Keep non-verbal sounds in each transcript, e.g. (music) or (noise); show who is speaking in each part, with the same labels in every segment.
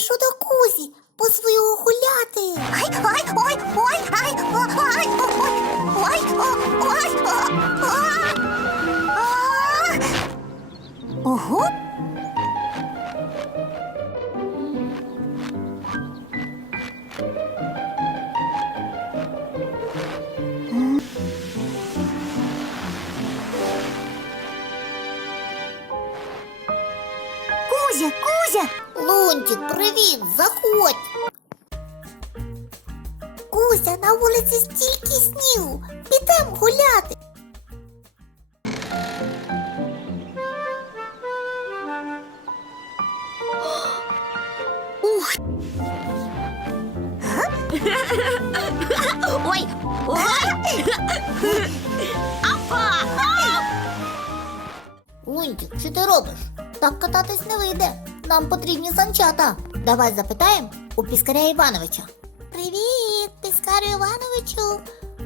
Speaker 1: побіжу до кузі по свою гуляти. Ай, ай, ой, ой, ай, ой, ой, ой, ой, ой, ой, ой. Ого. Кузя, Кузя! Лунтик, привіт, заходь. Кузя, на вулиці стільки снігу. Підемо гуляти. Ух. (laughs) Ой, ой. Апа! Лунтик, що ти робиш? Так кататись не вийде. Нам потрібні санчата. Давай запитаємо у Піскаря Івановича. Привіт, Піскарю Івановичу.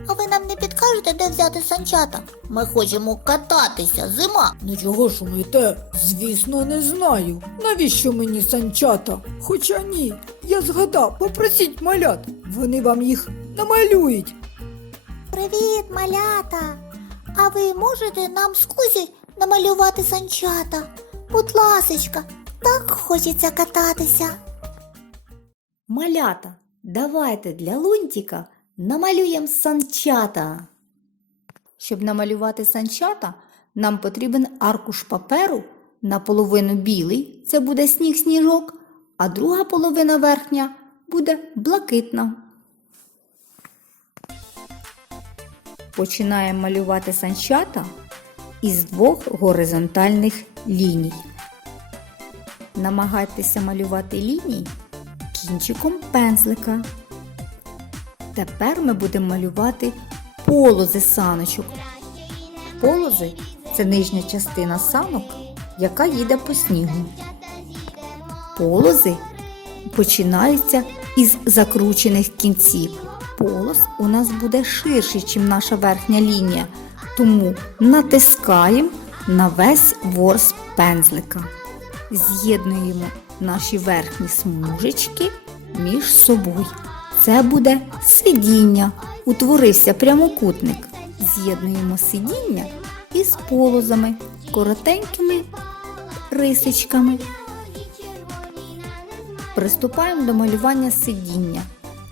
Speaker 1: А ви нам не підкажете, де взяти санчата? Ми хочемо кататися, зима.
Speaker 2: Ну чого ж шумите? Звісно, не знаю. Навіщо мені санчата? Хоча ні, я згадав, попросіть малят, вони вам їх намалюють.
Speaker 1: Привіт, малята. А ви можете нам з Кузі намалювати санчата? Будь ласочка, так хочеться кататися.
Speaker 3: Малята, давайте для лунтика намалюємо санчата. Щоб намалювати санчата, нам потрібен аркуш паперу наполовину білий, це буде сніг-сніжок, а друга половина верхня буде блакитна. Починаємо малювати санчата із двох горизонтальних ліній. Намагайтеся малювати лінії кінчиком пензлика. Тепер ми будемо малювати полози саночок. Полози це нижня частина санок, яка їде по снігу. Полози починаються із закручених кінців. Полос у нас буде ширший, ніж наша верхня лінія, тому натискаємо на весь ворс пензлика. З'єднуємо наші верхні смужечки між собою. Це буде сидіння. Утворився прямокутник. З'єднуємо сидіння із полозами, коротенькими рисочками. Приступаємо до малювання сидіння.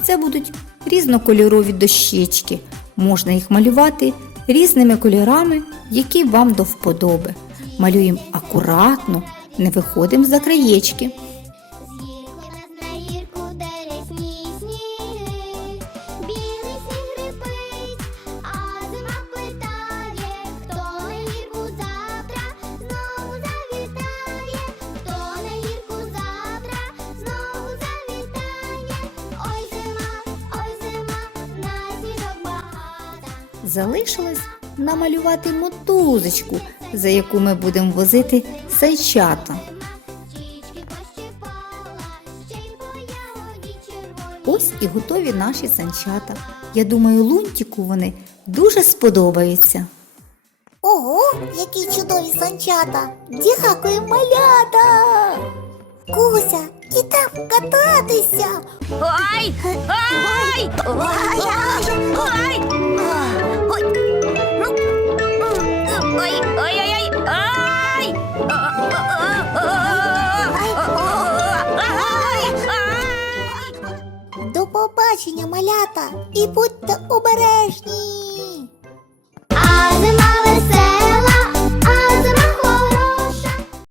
Speaker 3: Це будуть різнокольорові дощечки. Можна їх малювати різними кольорами, які вам до вподоби. Малюємо акуратно, не виходимо за краєчки. Залишилось намалювати мотузочку, за яку ми будемо возити
Speaker 4: червоній.
Speaker 3: Ось і готові наші санчата. Я думаю, лунтіку вони дуже сподобаються.
Speaker 1: Ого, які чудові санчата! Дякую, малята! Кузя, ідем кататися!
Speaker 5: Ой! Ой! Ой! Ой! Ой!
Speaker 1: І будьте обережні!